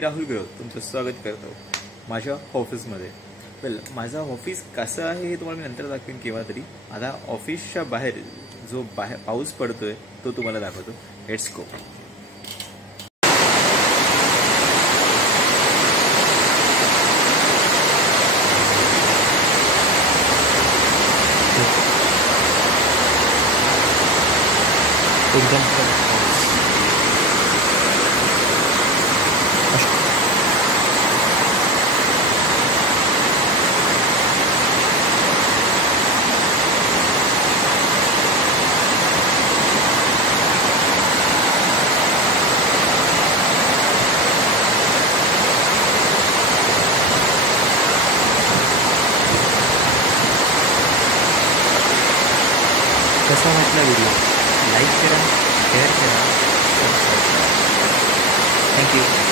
राहुल विरोध तुमचं स्वागत करतो माझ्या ऑफिसमध्ये. वेल, माझं ऑफिस कसं आहे हे तुम्हाला मी नंतर दाखवेन केव्हा तरी. आता ऑफिसच्या बाहेर जो पाऊस पडतोय तो तुम्हाला दाखवतो. Let's go. एकदम कसा वाटला व्हिडिओ लाईक करा, शेअर करा, सबस्क्राईब करा. थँक्यू.